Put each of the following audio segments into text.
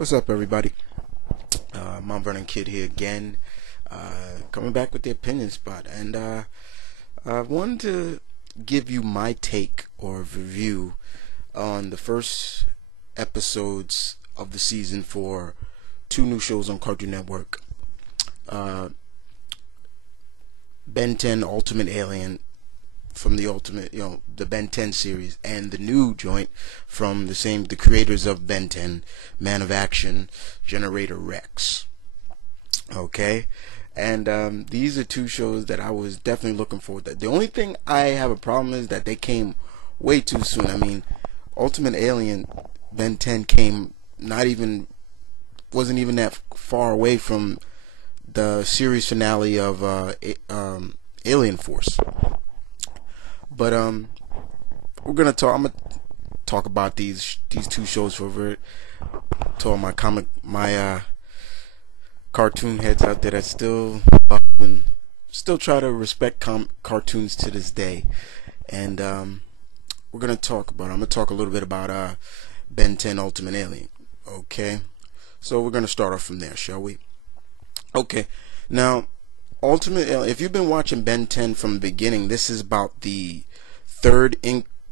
What's up, everybody? Mount Vernon Kid here again, coming back with the opinion spot, and I wanted to give you my take or review on the first episodes of the season for two new shows on Cartoon Network: uh, Ben 10 Ultimate Alien from the Ben 10 series, and the new joint from the creators of Ben 10, Man of Action, Generator Rex. Okay, and these are two shows that I was definitely looking forward to. The only thing I have a problem is that they came way too soon. I mean, Ultimate Alien Ben 10 came wasn't even that far away from the series finale of Alien Force. But I'm gonna talk about these two shows for to all my cartoon heads out there that still and still try to respect cartoons to this day. And I'm gonna talk a little bit about Ben 10 Ultimate Alien. Okay, so we're gonna start off from there, shall we? Okay, now Ultimate Alien. If you've been watching Ben 10 from the beginning, this is about the third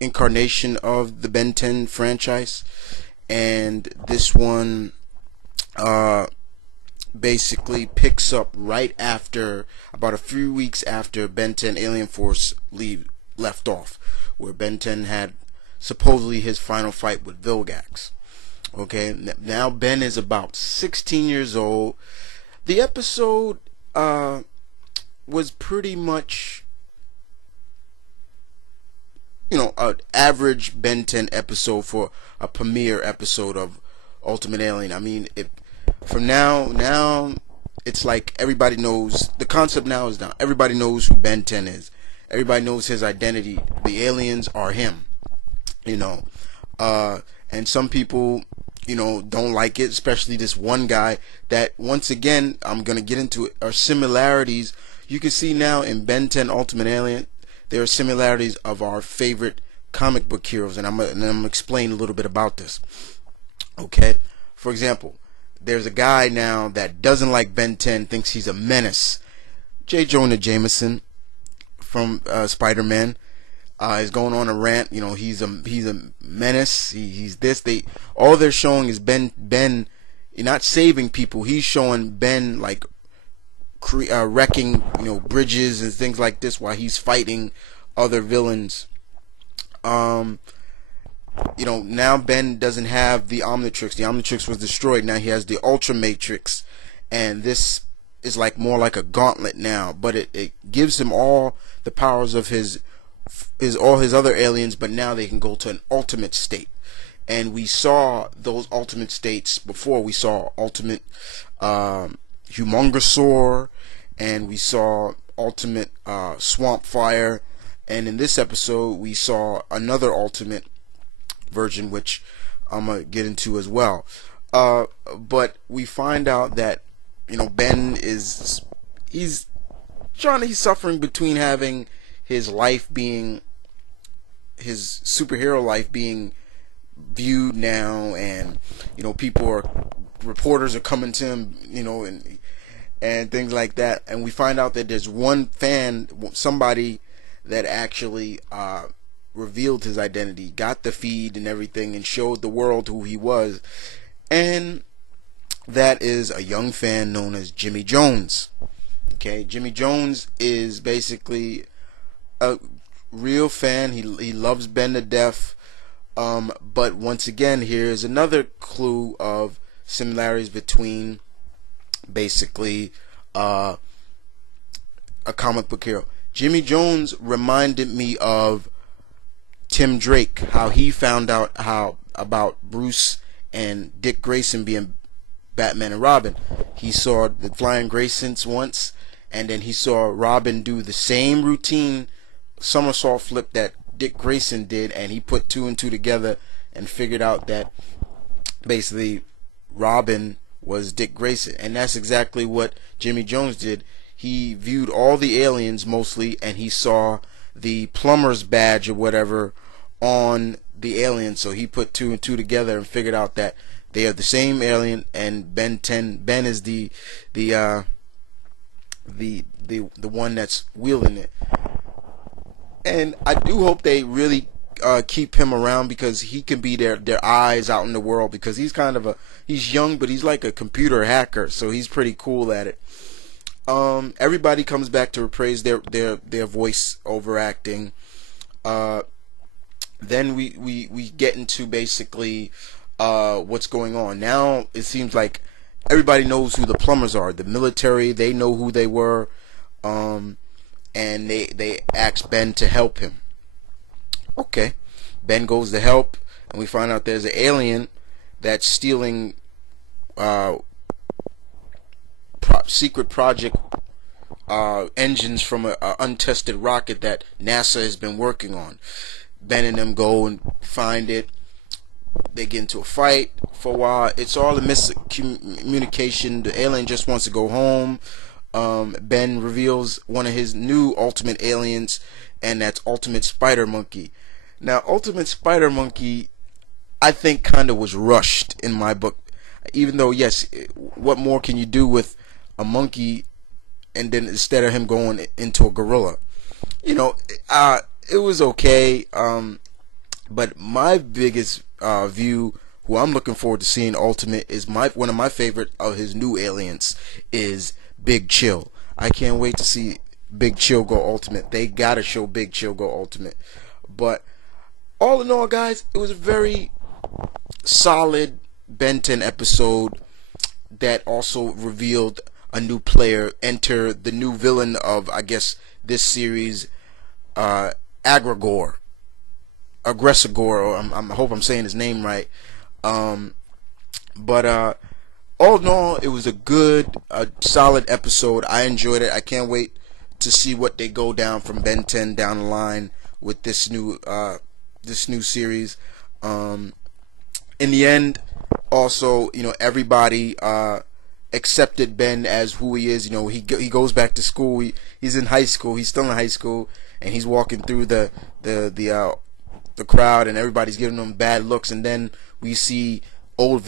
incarnation of the Ben 10 franchise, and this one basically picks up right after, about a few weeks after Ben 10 Alien Force left off, where Ben 10 had supposedly his final fight with Vilgax. Okay, now Ben is about 16 years old. The episode was pretty much, an average Ben 10 episode for a premiere episode of Ultimate Alien. I mean, from now it's like everybody knows the concept. Now is down. Everybody knows who Ben 10 is. Everybody knows his identity. The aliens are him. And some people, don't like it, especially this one guy that, once again, I'm gonna get into it, are similarities. You can see now in Ben 10 Ultimate Alien, there are similarities of our favorite comic book heroes, and I'm gonna explain a little bit about this. Okay, for example, there's a guy now that doesn't like Ben 10, thinks he's a menace. J. Jonah Jameson from Spider-Man is going on a rant. He's a menace. He's this. All they're showing is Ben not saving people. He's showing Ben like wrecking bridges and things like this while he's fighting other villains. Now Ben doesn't have the Omnitrix. The Omnitrix was destroyed. Now he has the Ultra Matrix, and this is more like a gauntlet now, but it gives him all the powers of all his other aliens, but now they can go to an ultimate state. And we saw those ultimate states before. We saw Ultimate Humongosaur, and we saw Ultimate Swamp Fire, and in this episode we saw another ultimate version, which I'm gonna get into as well. But we find out that Ben he's suffering between having his superhero life being viewed now, and reporters are coming to him, and things like that. And we find out that there's one fan, somebody that actually revealed his identity, got the feed and everything, and showed the world who he was. And that is a young fan known as Jimmy Jones. Okay, Jimmy Jones is basically a real fan. He loves Ben to death. But once again, here's another clue of similarities between basically a comic book hero. Jimmy Jones reminded me of Tim Drake, how he found out about Bruce and Dick Grayson being Batman and Robin. He saw the Flying Graysons once, and then he saw Robin do the same routine somersault flip that Dick Grayson did, and he put two and two together and figured out that basically Robin was Dick Grayson. And that's exactly what Jimmy Jones did. He viewed all the aliens mostly, and he saw the plumber's badge or whatever on the alien, so he put two and two together and figured out that They are the same alien, and Ben 10. Ben is the the one that's wielding it. And I do hope they really keep him around, because he can be their eyes out in the world, because he's kind of he's young, but he's like a computer hacker, so he's pretty cool at it. Everybody comes back to praise their voice overacting. Then we get into basically what's going on. Now it seems like everybody knows who the plumbers are. The military, they know who they were, and they ask Ben to help him. Okay, Ben goes to help, and we find out there's an alien that's stealing secret project engines from a untested rocket that NASA has been working on. Ben and them go and find it. They get into a fight for a while. It's all a miscommunication. The alien just wants to go home. Ben reveals one of his new ultimate aliens, and that's Ultimate Spider Monkey. Now, Ultimate Spider Monkey, I think, kind of was rushed in my book. Even though, yes, what more can you do with a monkey, and then instead of him going into a gorilla? You know, it was okay. But my biggest view, who I'm looking forward to seeing Ultimate, is one of my favorite of his new aliens is Big Chill. I can't wait to see Big Chill go Ultimate. They gotta show Big Chill go Ultimate. But all in all, guys, it was a very solid Ben 10 episode that also revealed a new player. Enter the new villain of, I guess, this series, Agregor. Or I hope I'm saying his name right. But all in all, it was a good, solid episode. I enjoyed it. I can't wait to see what they go down from Ben 10 down the line with this new series. In the end, also, you know, everybody accepted Ben as who he is. You know, he goes back to school. He's in high school. He's still in high school, and he's walking through the crowd, and everybody's giving him bad looks. And then we see old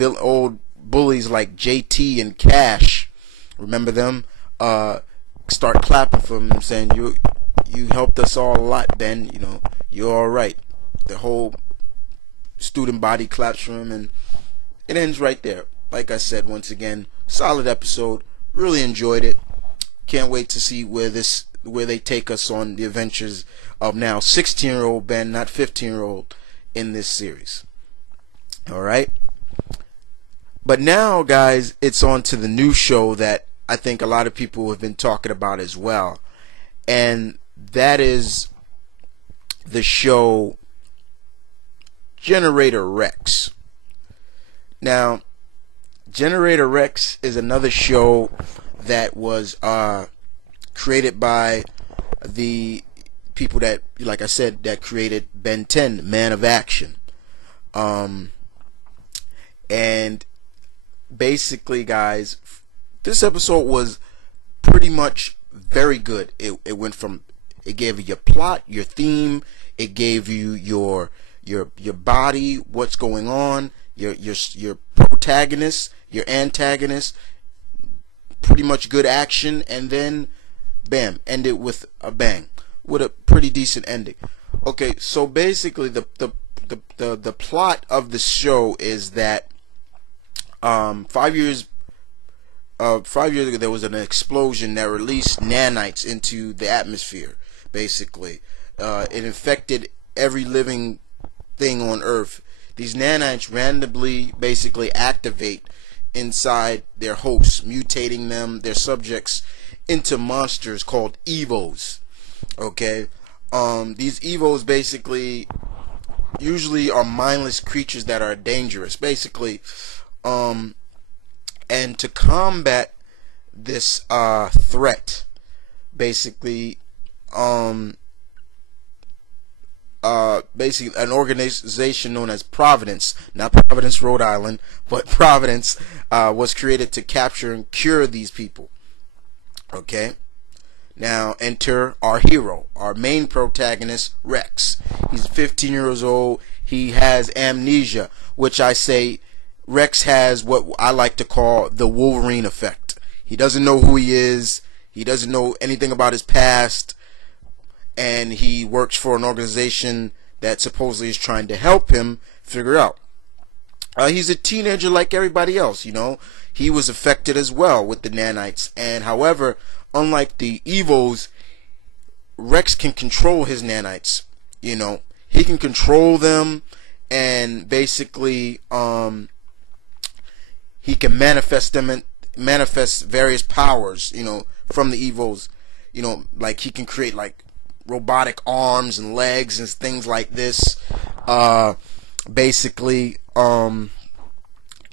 bullies like JT and Cash, remember them, start clapping for him, saying, you helped us all a lot, Ben, you know, you're all right. The whole student body claps for him, and it ends right there. Like I said, once again, solid episode. Really enjoyed it. Can't wait to see where they take us on the adventures of now 16-year-old Ben, not 15-year-old, in this series. Alright? But now, guys, it's on to the new show that I think a lot of people have been talking about as well. And that is the show Generator Rex. Now, Generator Rex is another show that was created by the people that, like I said, that created Ben 10, Man of Action. And basically, guys, this episode was pretty much very good. It went from, it gave you your plot, your theme, it gave you your body, what's going on, your protagonist, your antagonist, pretty much good action, and then bam, end it with a bang, with a pretty decent ending. Okay, so basically the plot of the show is that 5 years ago there was an explosion that released nanites into the atmosphere. Basically, it infected every living thing on Earth. These nanites randomly basically activate inside their hosts, mutating them, their subjects, into monsters called Evos. Okay, these Evos basically usually are mindless creatures that are dangerous, basically. And to combat this threat, basically, basically an organization known as Providence, not Providence, Rhode Island, but Providence, was created to capture and cure these people. Okay, now enter our hero, our main protagonist, Rex. He's 15 years old. He has amnesia, which I say Rex has what I like to call the Wolverine effect. He doesn't know who he is. He doesn't know anything about his past. And he works for an organization that supposedly is trying to help him figure out. He's a teenager like everybody else, you know. He was affected as well with the nanites. And however, unlike the Evos, Rex can control his nanites. You know, he can control them, and basically, he can manifest them and manifest various powers. You know, from the Evos. You know, like he can create like robotic arms and legs and things like this. Basically,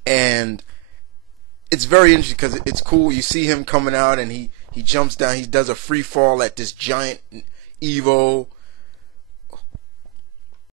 and it's very interesting because it's cool. You see him coming out and he jumps down. He does a free fall at this giant Evo,